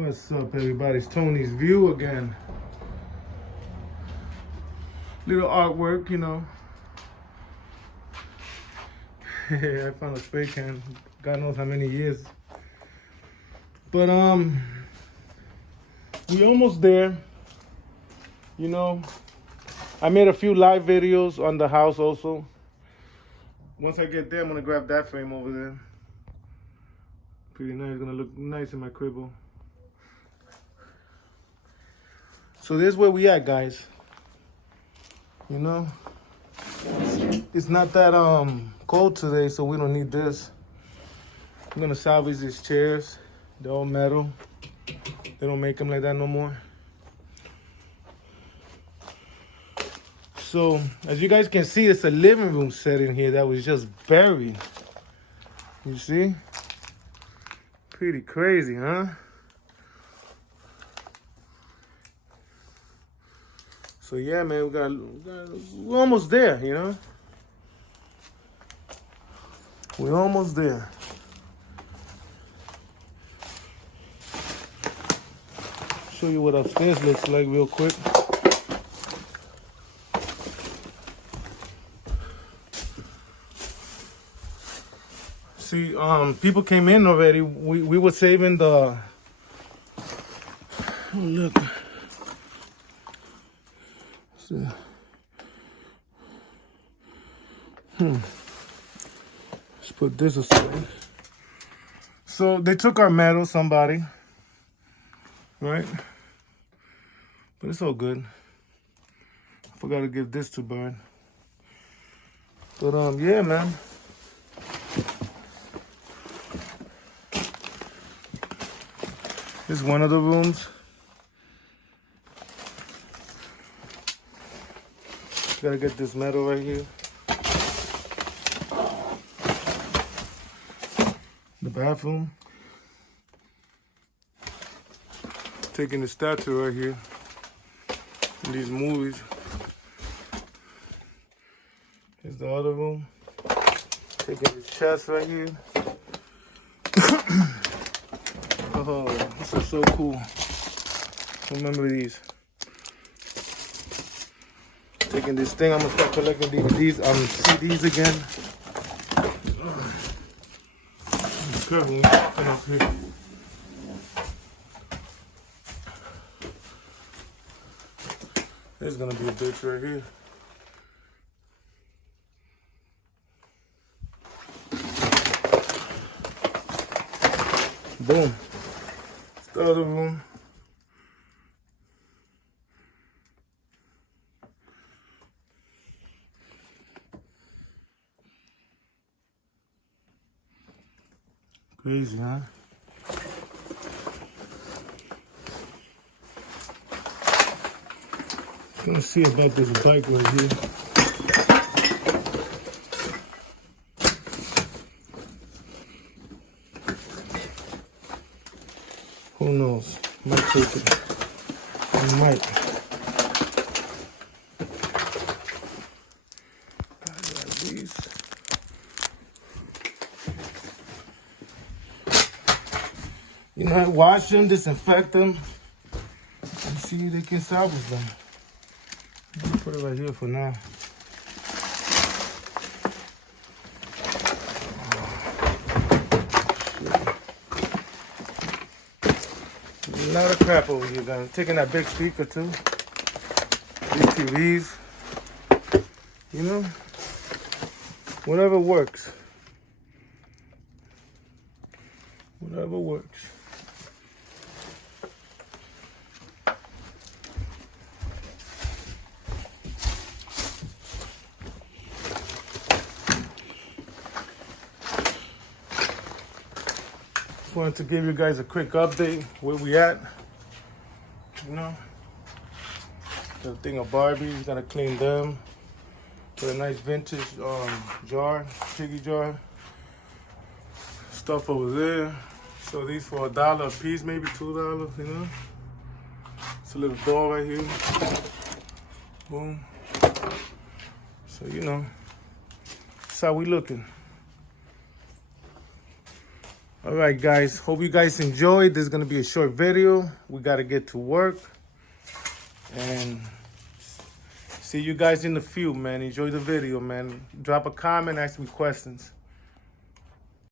What's up, everybody? It's Tony's View again. Little artwork, you know. I found a spray can. God knows how many years. But we almost there. You know, I made a few live videos on the house also. Once I get there, I'm gonna grab that frame over there. Pretty nice. Gonna look nice in my cribble. So this is where we at, guys. You know, it's not that cold today, so we don't need this. I'm gonna salvage these chairs. They're all metal. They don't make them like that no more. So as you guys can see, it's a living room set in here that was just buried. You see? Pretty crazy, huh? So yeah, man, we're almost there, you know? We're almost there. Show you what upstairs looks like real quick. See, people came in already. We were saving the, oh look. See. Let's put this aside. So they took our metal, somebody, right? But it's all good. I forgot to give this to Bird. But yeah, man. This is one of the rooms. Gotta get this metal right here. The bathroom. Taking the statue right here in these movies. Here's the other room. Taking the chest right here. Oh, this is so cool. Remember these. Taking this thing, I'm gonna start collecting DVDs, CDs again. Be careful when you're walking up here. There's gonna be a bitch right here. Boom. It's the other room. Crazy, huh? Gonna see about this bike right here. Who knows? Might take it. I might. I got these. You know, wash them, disinfect them, and see if they can salvage them. Let me put it right here for now. A lot of crap over here, guys. Taking that big speaker too. These TVs. You know? Whatever works. Whatever works. Just wanted to give you guys a quick update where we at. You know, the thing of Barbies, gotta clean them. Put a nice vintage jar, jiggy jar. Stuff over there. So these for $1 a piece, maybe $2. You know, it's a little door right here. Boom. So you know, that's how we looking. All right, guys. Hope you guys enjoyed. This is gonna be a short video. We gotta get to work, and see you guys in the few, man. Enjoy the video, man. Drop a comment, ask me questions.